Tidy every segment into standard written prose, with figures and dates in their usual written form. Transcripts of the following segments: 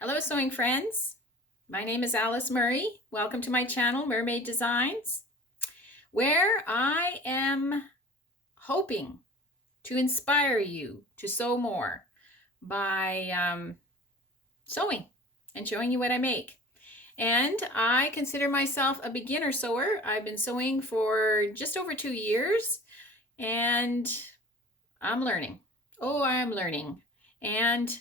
Hello sewing friends, my name is Alice Murray. Welcome to my channel Murr-made Designs, where I am hoping to inspire you to sew more by sewing and showing you what I make. And I consider myself a beginner sewer. I've been sewing for just over 2 years and I'm learning. Oh, I'm learning. And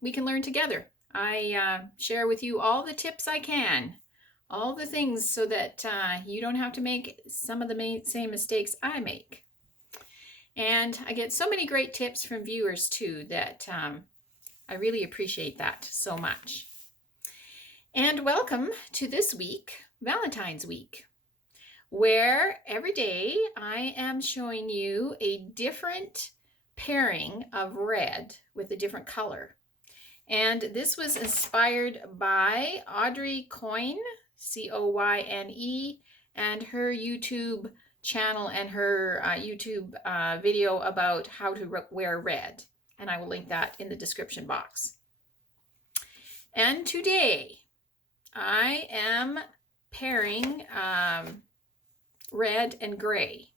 we can learn together. I share with you all the tips I can, all the things so that you don't have to make some of the same mistakes I make. And I get so many great tips from viewers too that I really appreciate that so much. And welcome to this week, Valentine's week, where every day I am showing you a different pairing of red with a different color. And this was inspired by Audrey Coyne, C-O-Y-N-E, and her YouTube channel and her YouTube video about how to wear red. And I will link that in the description box. And today I am pairing red and gray.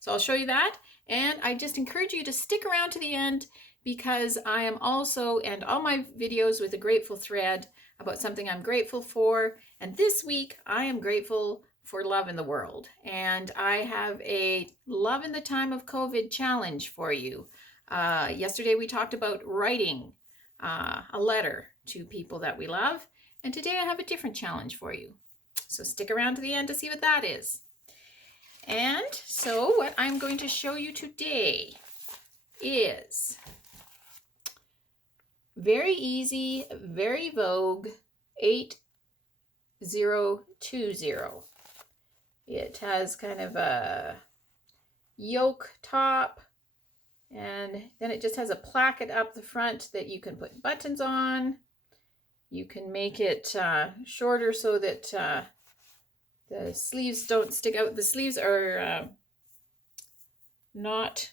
So I'll show you that. And I just encourage you to stick around to the end because I am also end all my videos with a grateful thread about something I'm grateful for. And this week I am grateful for love in the world. And I have a Love in the Time of COVID challenge for you. Yesterday we talked about writing a letter to people that we love. And today I have a different challenge for you. So stick around to the end to see what that is. And so what I'm going to show you today is very easy, very Vogue 8020. It has kind of a yoke top, and then it just has a placket up the front that you can put buttons on. You can make it shorter so that the sleeves don't stick out. The sleeves are not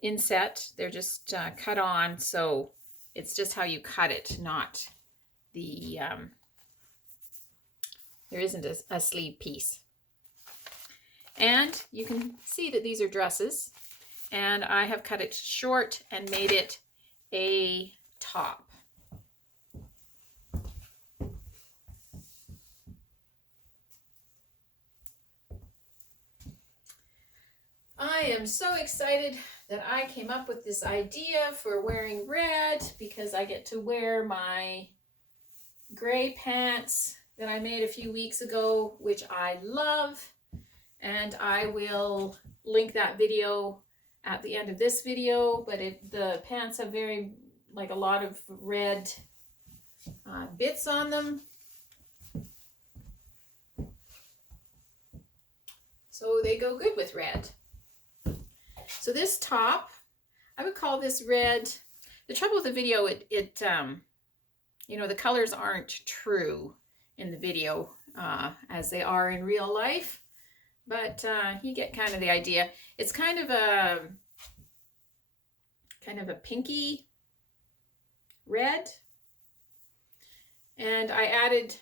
inset, they're just cut on, so it's just how you cut it, not the, there isn't a sleeve piece. And you can see that these are dresses, and I have cut it short and made it a top. I am so excited that I came up with this idea for wearing red because I get to wear my gray pants that I made a few weeks ago, which I love. And I will link that video at the end of this video, but the pants have a lot of red bits on them. So they go good with red. So this top, I would call this red. The trouble with the video, you know, the colors aren't true in the video as they are in real life, but you get kind of the idea. It's kind of a pinky red, and I added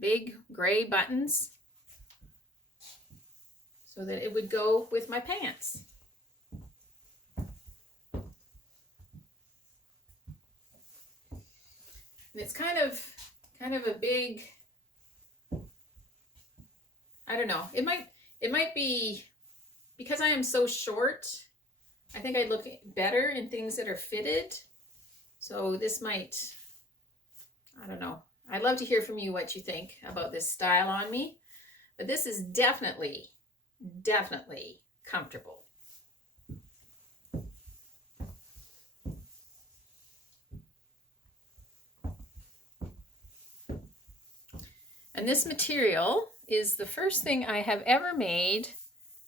big gray buttons so that it would go with my pants. And it's kind of a big, I don't know, it might be, because I am so short, I think I'd look better in things that are fitted. So this might, I don't know. I'd love to hear from you what you think about this style on me. But this is definitely comfortable. And this material is the first thing I have ever made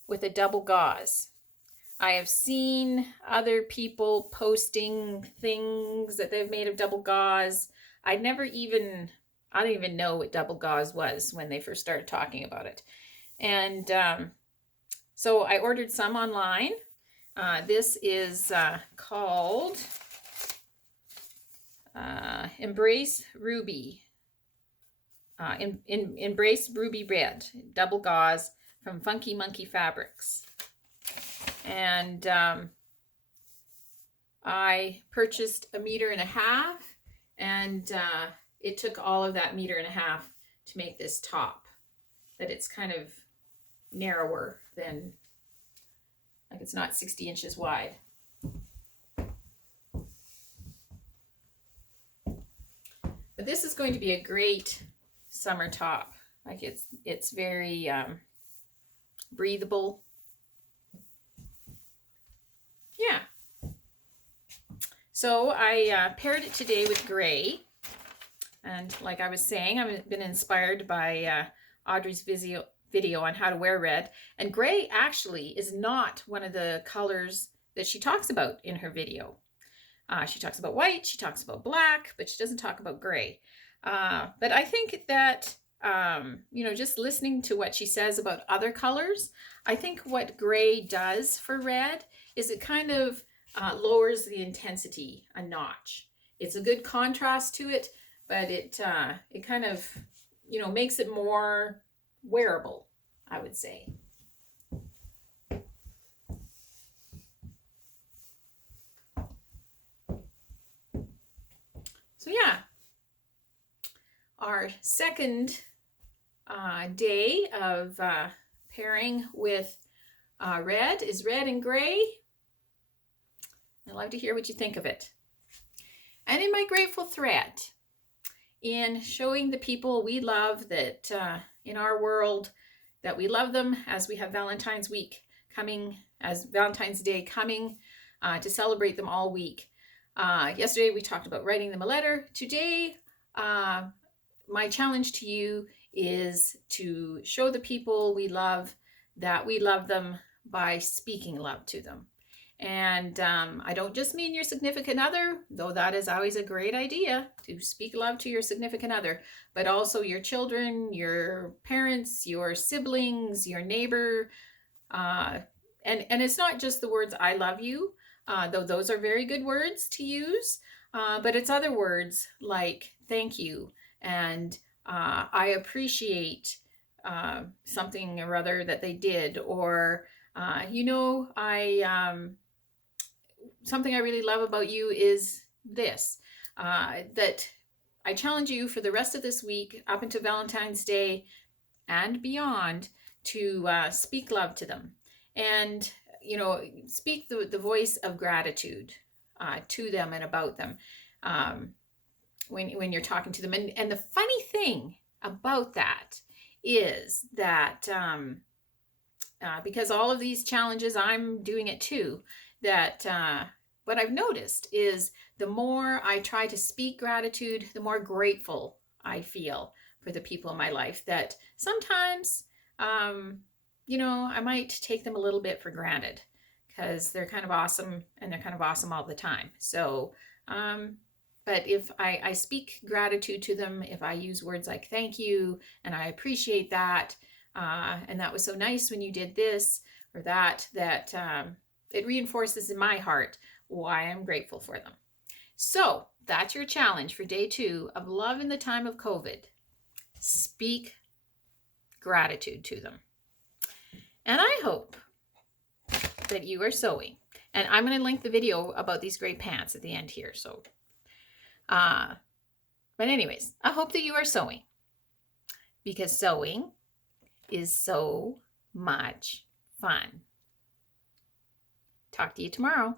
with a double gauze. I have seen other people posting things that they've made of double gauze. I didn't even know what double gauze was when they first started talking about it. And so I ordered some online. This is called Embrace Ruby. Embrace Ruby Red, double gauze from Funky Monkey Fabrics. And I purchased 1.5 meters, and it took all of that 1.5 meters to make this top. That it's kind of narrower than, like it's not 60 inches wide. But this is going to be a great summer top. Like it's very breathable. Yeah. So I paired it today with gray. And like I was saying, I've been inspired by Audrey's video on how to wear red. And gray actually is not one of the colors that she talks about in her video. She talks about white, she talks about black, but she doesn't talk about gray. But I think that, you know, just listening to what she says about other colors, I think what gray does for red is it kind of lowers the intensity a notch. It's a good contrast to it, but it kind of, you know, makes it more wearable, I would say. So yeah, our second day of pairing with red is red and gray. I'd love to hear what you think of it. And in my grateful thread, in showing the people we love that in our world, that we love them, as we have Valentine's week coming, as Valentine's Day coming, to celebrate them all week. Yesterday we talked about writing them a letter. Today, my challenge to you is to show the people we love that we love them by speaking love to them. And I don't just mean your significant other, though that is always a great idea to speak love to your significant other, but also your children, your parents, your siblings, your neighbor. And it's not just the words I love you, though those are very good words to use, but it's other words like thank you and I appreciate something or other that they did, or you know, something I really love about you is this, that I challenge you for the rest of this week up into Valentine's Day and beyond to speak love to them. And, you know, speak the voice of gratitude to them and about them when you're talking to them. And the funny thing about that is that because all of these challenges, I'm doing it too, that what I've noticed is the more I try to speak gratitude, the more grateful I feel for the people in my life. That sometimes, you know, I might take them a little bit for granted because they're kind of awesome and they're kind of awesome all the time. So, but if I speak gratitude to them, if I use words like thank you and I appreciate that, and that was so nice when you did this or that, it reinforces in my heart why I'm grateful for them. So that's your challenge for day 2 of Love in the Time of COVID. Speak gratitude to them. And I hope that you are sewing. And I'm going to link the video about these great pants at the end here. So, but anyways, I hope that you are sewing, because sewing is so much fun. Talk to you tomorrow.